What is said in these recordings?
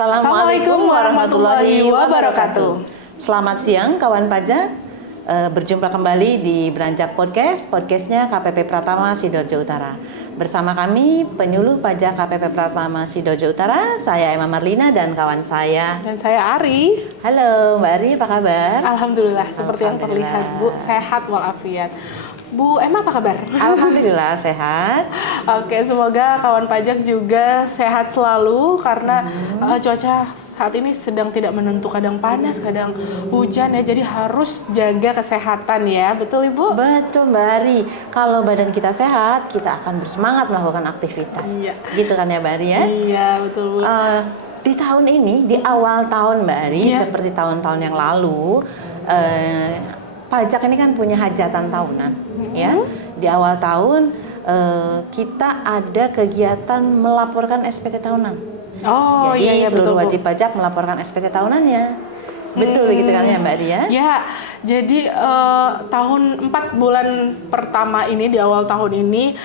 Assalamualaikum warahmatullahi wabarakatuh. Selamat siang kawan pajak. Berjumpa kembali di Beranjak Podcast, podcastnya KPP Pratama Sidoarjo Utara. Bersama kami penyuluh pajak KPP Pratama Sidoarjo Utara, saya Emma Marlina dan kawan saya. Dan saya Ari. Halo Mbak Ari, apa kabar? Alhamdulillah, seperti yang terlihat Bu, sehat walafiat. Bu Emma apa kabar? Alhamdulillah sehat. Oke, semoga kawan pajak juga sehat selalu karena cuaca saat ini sedang tidak menentu, kadang panas, kadang hujan ya. Jadi harus jaga kesehatan ya, betul Ibu? Betul Mbak Ari. Kalau badan kita sehat, kita akan bersemangat melakukan aktivitas. Iya. Gitu kan ya Mbak Ari ya? Iya, betul Bu. Di tahun ini, di awal tahun Mbak Ari, seperti tahun-tahun yang lalu, pajak ini kan punya hajatan tahunan, ya. Di awal tahun kita ada kegiatan melaporkan SPT tahunan. Oh Jadi iya, seluruh betul, wajib pajak melaporkan SPT tahunannya. Betul gitu kan ya Mbak Ria? Ya, jadi tahun 4 bulan pertama ini, di awal tahun ini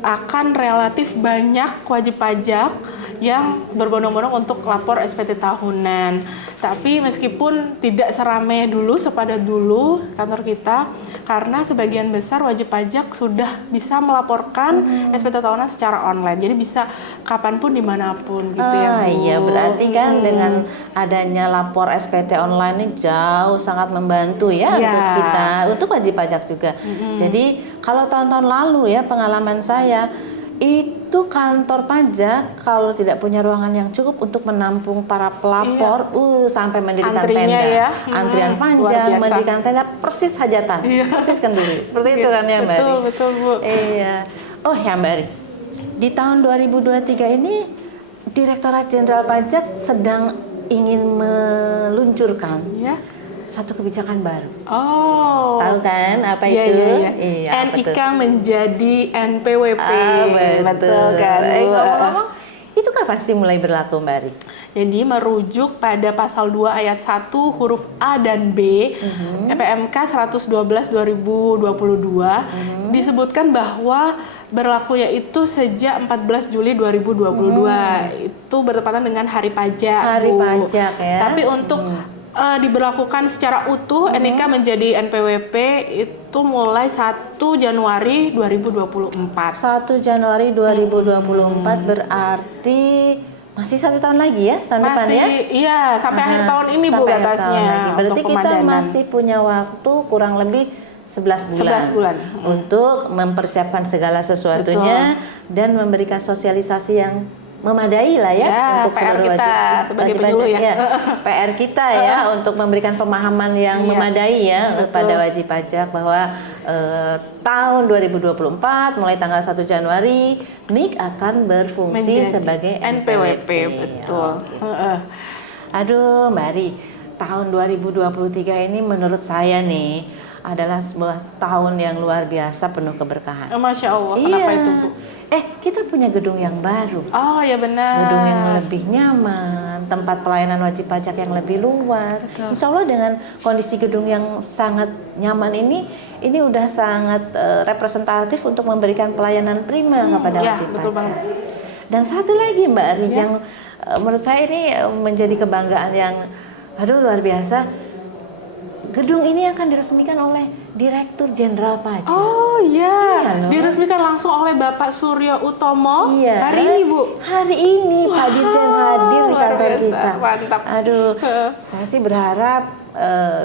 akan relatif banyak wajib pajak yang berbondong-bondong untuk lapor SPT tahunan. Tapi meskipun tidak seramai dulu, sepadat dulu kantor kita, karena sebagian besar wajib pajak sudah bisa melaporkan SPT tahunan secara online. Jadi bisa kapanpun, dimanapun gitu ya Bu. Iya, berarti kan dengan adanya lapor SPT online ini jauh sangat membantu ya untuk kita, untuk wajib pajak juga. Jadi kalau tahun-tahun lalu ya pengalaman saya, itu kantor pajak kalau tidak punya ruangan yang cukup untuk menampung para pelapor, sampai mendirikan Antrinya tenda, ya. antrian panjang, mendirikan tenda, persis hajatan, persis kan dulu, seperti itu kan ya Mbak Ari? Betul Bu. Iya. Oh ya Mbak Ari, di tahun 2023 ini Direktorat Jenderal Pajak sedang ingin meluncurkan satu kebijakan baru. Oh. Tahu kan apa Iya, itu? Iya, NIK menjadi NPWP. Betul kan. Ngomong-ngomong, itu kapan sih mulai berlaku Mbak Ari? Jadi merujuk pada pasal 2 ayat 1 huruf A dan B PMK 112 2022 disebutkan bahwa berlakunya itu sejak 14 Juli 2022. Itu bertepatan dengan hari pajak. Hari pajak ya. Tapi untuk diberlakukan secara utuh NIK menjadi NPWP itu mulai 1 Januari 2024. 1 Januari 2024 berarti masih 1 tahun lagi ya, tahun depan ya? Iya, sampai akhir tahun ini Bu batasnya. Berarti kita masih punya waktu kurang lebih 11 bulan untuk mempersiapkan segala sesuatunya. Dan memberikan sosialisasi yang memadai lah ya untuk PR seluruh kita sebagai penyuluh ya. PR kita ya untuk memberikan pemahaman yang memadai ya pada wajib pajak bahwa tahun 2024 mulai tanggal 1 Januari NIK akan berfungsi sebagai NPWP. Betul. Aduh Mbak Ari, tahun 2023 ini menurut saya nih adalah sebuah tahun yang luar biasa penuh keberkahan. Masya Allah, kenapa itu Bu? Kita punya gedung yang baru. Oh ya benar. Gedung yang lebih nyaman, tempat pelayanan wajib pajak yang lebih luas. Insya Allah dengan kondisi gedung yang sangat nyaman ini udah sangat representatif untuk memberikan pelayanan prima kepada wajib pajak. Banget. Dan satu lagi Mbak Ari yang menurut saya ini menjadi kebanggaan yang luar biasa. Gedung ini akan diresmikan oleh Direktur Jenderal Pajak. Oh iya, diresmikan langsung oleh Bapak Suryo Utomo. Hari ini Bu. Hari ini Pak Dirjen hadir di kantor kita. Mantap. Aduh, saya sih berharap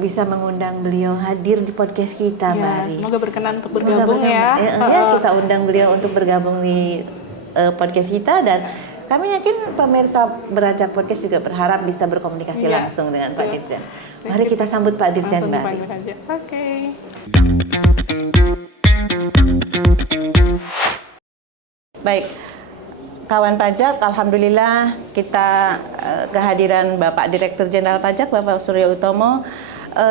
bisa mengundang beliau hadir di podcast kita, Mbak Ari. Semoga berkenan untuk bergabung ya. Kita undang beliau untuk bergabung di podcast kita, dan kami yakin pemirsa Beranjak Podcast juga berharap bisa berkomunikasi langsung dengan Pak Dirjen. Mari kita sambut Pak Dirjen, Mbak. Oke. Baik, kawan pajak, alhamdulillah kita kehadiran Bapak Direktur Jenderal Pajak, Bapak Suryo Utomo.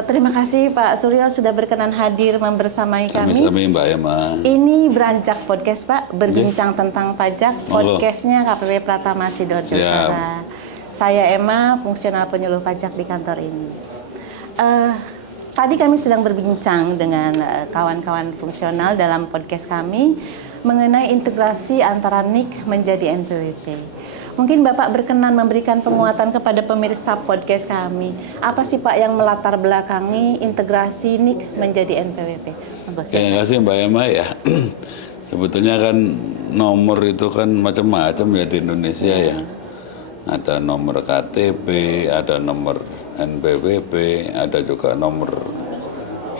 Terima kasih Pak Suryo sudah berkenan hadir membersamai kami. Sami-sami Mbak Emma. Ini Beranjak Podcast Pak, berbincang tentang pajak. Podcastnya KPP Pratama Sidoarjo Utara. Saya Emma, fungsional penyuluh pajak di kantor ini. Tadi kami sedang berbincang dengan kawan-kawan fungsional dalam podcast kami mengenai integrasi antara NIK menjadi NPWP. Mungkin Bapak berkenan memberikan penguatan kepada pemirsa podcast kami. Apa sih Pak yang melatar belakangi integrasi NIK menjadi NPWP? Terima kasih Mbak Emma ya. Sebetulnya kan nomor itu kan macam-macam ya di Indonesia ya. Ada nomor KTP, ada nomor NPWP, ada juga nomor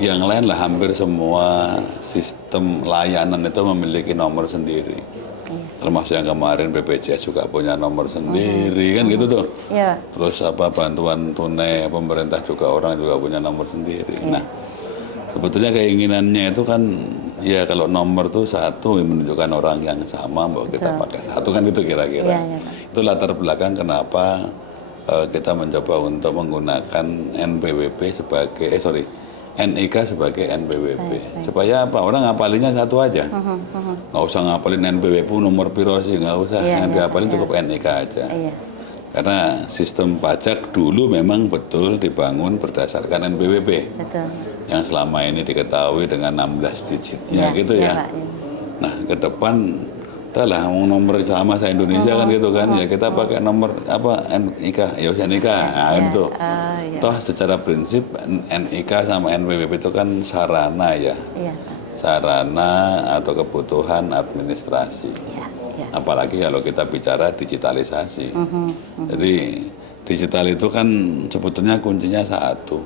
yang lain lah. Hampir semua sistem layanan itu memiliki nomor sendiri. Termasuk yang kemarin BPJS juga punya nomor sendiri kan gitu tuh. Iya. Terus apa bantuan tunai pemerintah juga orang juga punya nomor sendiri. Nah, sebetulnya keinginannya itu kan ya kalau nomor tuh satu menunjukkan orang yang sama bahwa kita pakai satu kan itu kira-kira. Iya, Itu latar belakang kenapa kita mencoba untuk menggunakan NPWP sebagai NIK sebagai NPWP. Supaya apa? Orang ngapalinya satu aja. Nggak usah ngapalin NPWP nomor piro sih, nggak usah. Yang diapalin cukup NIK aja. Karena sistem pajak dulu memang betul dibangun berdasarkan NPWP. Betul. Yang selama ini diketahui dengan 16 digitnya gitu ya. Pak, Nah, ke depan udahlah nomor sama saya Indonesia kan gitu kan. Ya kita pakai nomor apa NIK, ya usah NIK. Nah, itu. Toh secara prinsip NIK sama NPWP itu kan sarana ya. Sarana atau kebutuhan administrasi. Apalagi kalau kita bicara digitalisasi. Jadi digital itu kan sebetulnya kuncinya satu.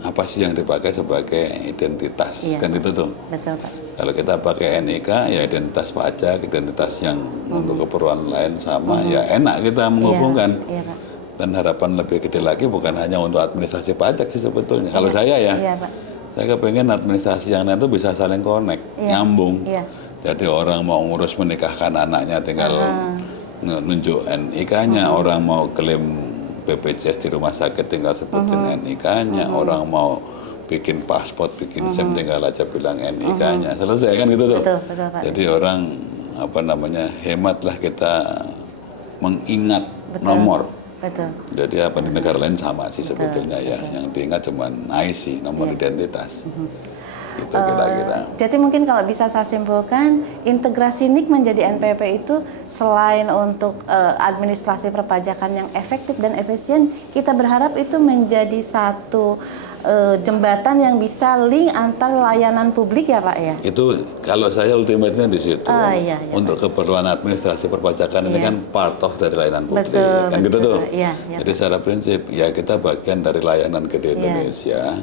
Apa sih yang dipakai sebagai identitas kan itu tuh. Betul Pak. Kalau kita pakai NIK ya identitas pajak, identitas yang untuk keperluan lain sama ya enak kita menghubungkan. Pak. Dan harapan lebih gede lagi bukan hanya untuk administrasi pajak sih sebetulnya. Kalau saya ya, Pak. saya kepengen administrasi yang lain itu bisa saling connect, nyambung. Jadi orang mau ngurus menikahkan anaknya tinggal nunjuk NIK-nya, orang mau klaim BPJS di rumah sakit tinggal sebutin NIK-nya, orang mau bikin paspor, bikin SIM tinggal aja bilang NIK-nya, selesai kan gitu tuh. Betul, Pak. Jadi orang hematlah kita mengingat nomor. Betul. Jadi apa di negara lain sama sih sebetulnya ya, yang diingat cuma IC, nomor identitas. Gitu kira-kira. Jadi mungkin kalau bisa saya simpulkan, integrasi NIK menjadi NPWP itu selain untuk administrasi perpajakan yang efektif dan efisien, kita berharap itu menjadi satu jembatan yang bisa link antar layanan publik ya Pak ya? Itu kalau saya ultimate-nya di situ. Iya, untuk keperluan administrasi perpajakan ini kan part of dari layanan publik. Betul, kan gitu tuh. Jadi secara prinsip ya kita bagian dari layanan ke Indonesia.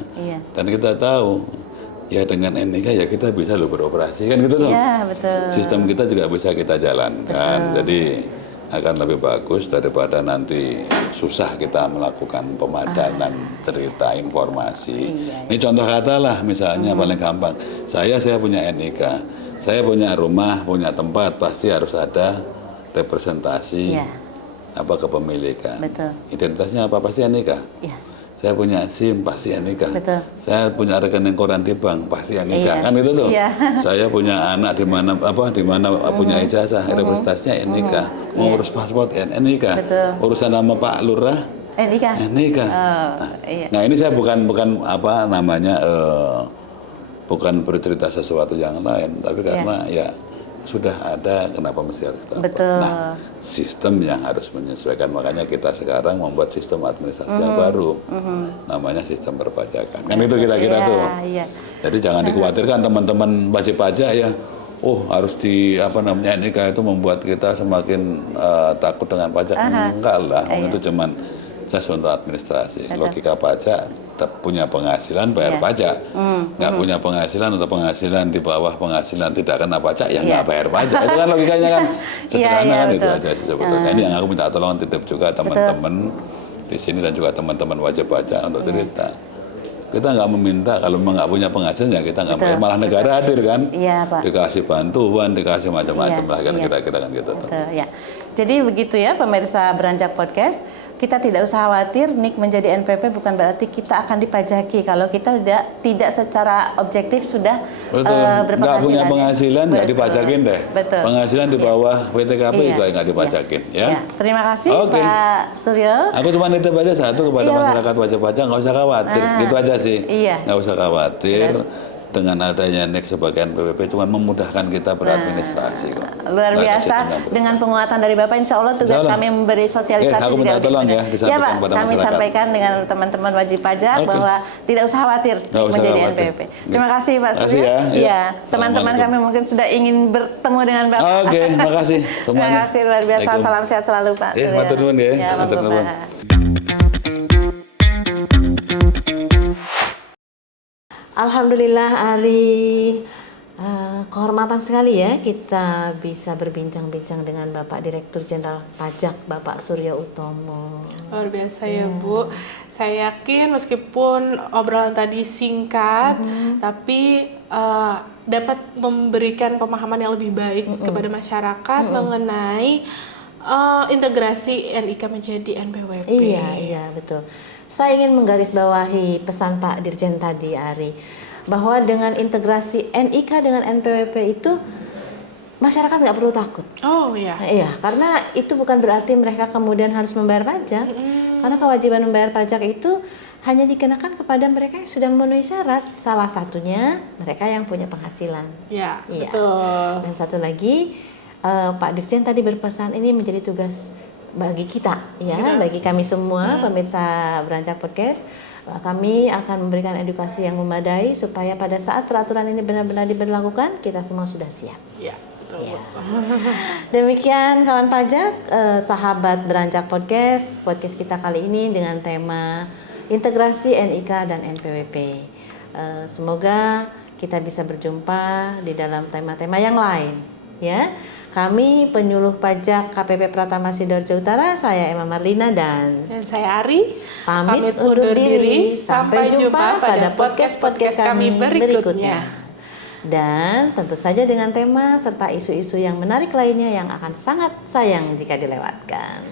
Dan kita tahu ya dengan NIK ya kita bisa loh beroperasi kan gitu loh. Iya, betul. Sistem kita juga bisa kita jalankan. Jadi akan lebih bagus daripada nanti susah kita melakukan pemadanan cerita informasi. Ini contoh kata lah misalnya paling gampang. Saya punya NIK, saya punya rumah, punya tempat, pasti harus ada representasi apa kepemilikan. Betul. Identitasnya apa? Pasti NIK. Saya punya SIM, pasti NIK. Betul. Saya punya rekening koran di bank, pasti NIK. Kan itu tuh. Saya punya anak di mana punya ijazah, representasinya NIK. Mau urus paspor NIK. Urusan nama Pak Lurah NIK. Nah, ini saya bukan bukan bercerita sesuatu yang lain, tapi karena ya sudah ada, kenapa mesti harus kita Betul. Nah, sistem yang harus menyesuaikan, makanya kita sekarang membuat sistem administrasi yang baru, namanya sistem perpajakan. Kan itu kira-kira tuh. Jadi jangan dikhawatirkan teman-teman wajib pajak ya, harus NIK itu membuat kita semakin takut dengan pajak. Enggak lah, itu cuman untuk administrasi. Logika pajak punya penghasilan bayar pajak, nggak punya penghasilan atau penghasilan di bawah penghasilan tidak kena pajak ya nggak bayar pajak. Itu kan logikanya kan sederhana kan itu aja sih sebetulnya. Ini yang aku minta tolong titip juga teman-teman di sini dan juga teman-teman wajib pajak untuk cerita. Kita nggak meminta kalau memang nggak punya penghasilan ya kita nggak bayar, malah negara hadir kan, dikasih bantuan, dikasih macam-macam lah kira-kira kan gitu. Jadi begitu ya pemirsa Beranjak Podcast. Kita tidak usah khawatir NIK menjadi NPWP bukan berarti kita akan dipajaki kalau kita tidak secara objektif sudah berpenghasilan. Nggak punya penghasilan nggak dipajakin deh. Betul. Penghasilan di bawah PTKP juga nggak dipajakin ya. Terima kasih Pak Suryo. Aku cuma nitip aja satu kepada masyarakat wajib pajak, nggak usah khawatir. Gitu aja sih. Nggak usah khawatir. dengan adanya NIK sebagai NPWP cuma memudahkan kita beradministrasi kok. Luar Nggak biasa kesulitan dengan penguatan dari Bapak, insya Allah tugas Insya Allah. kami memberi sosialisasi Aku juga minta lebih tolong benar. ya, disampaikan Pak, pada kami masyarakat. sampaikan dengan teman-teman wajib pajak Oke. bahwa tidak usah khawatir Nggak usah menjadi khawatir. NPWP. Terima kasih Pak Makasih Surya. ya. Iya, teman-teman Assalamualaikum. kami mungkin sudah ingin bertemu dengan Bapak. Oke, makasih Terima semuanya. kasih luar biasa. Waalaikumsalam. Salam sehat selalu Pak Ya, Surya. matur nuwun ya. Ya, Matur Bapak. nuwun. Alhamdulillah Ari, kehormatan sekali ya kita bisa berbincang-bincang dengan Bapak Direktur Jenderal Pajak Bapak Surya Utomo. Luar biasa ya Bu. Saya yakin meskipun obrolan tadi singkat, tapi dapat memberikan pemahaman yang lebih baik kepada masyarakat mengenai integrasi NIK menjadi NPWP. Iya betul. Saya ingin menggarisbawahi pesan Pak Dirjen tadi Ari, bahwa dengan integrasi NIK dengan NPWP itu masyarakat nggak perlu takut. Oh iya. Iya, karena itu bukan berarti mereka kemudian harus membayar pajak. Karena kewajiban membayar pajak itu hanya dikenakan kepada mereka yang sudah memenuhi syarat. Salah satunya mereka yang punya penghasilan. Ya, Iya. betul. Dan satu lagi, Pak Dirjen tadi berpesan ini menjadi tugas bagi kita, ya, bagi kami semua pemirsa Beranjak Podcast. Kami akan memberikan edukasi yang memadai supaya pada saat peraturan ini benar-benar diberlakukan, kita semua sudah siap. Ya, betul. Ya. Demikian kawan pajak, sahabat Beranjak Podcast kita kali ini dengan tema integrasi NIK dan NPWP. Semoga kita bisa berjumpa di dalam tema-tema yang lain, ya. Kami penyuluh pajak KPP Pratama Sidoarjo Utara, saya Emma Marlina dan saya Ari, pamit undur diri. Sampai jumpa pada podcast-podcast kami berikutnya. Dan tentu saja dengan tema serta isu-isu yang menarik lainnya yang akan sangat sayang jika dilewatkan.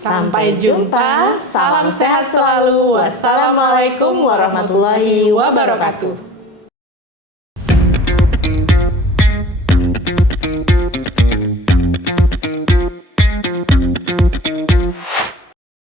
Sampai jumpa, salam sehat selalu. Wassalamualaikum warahmatullahi wabarakatuh.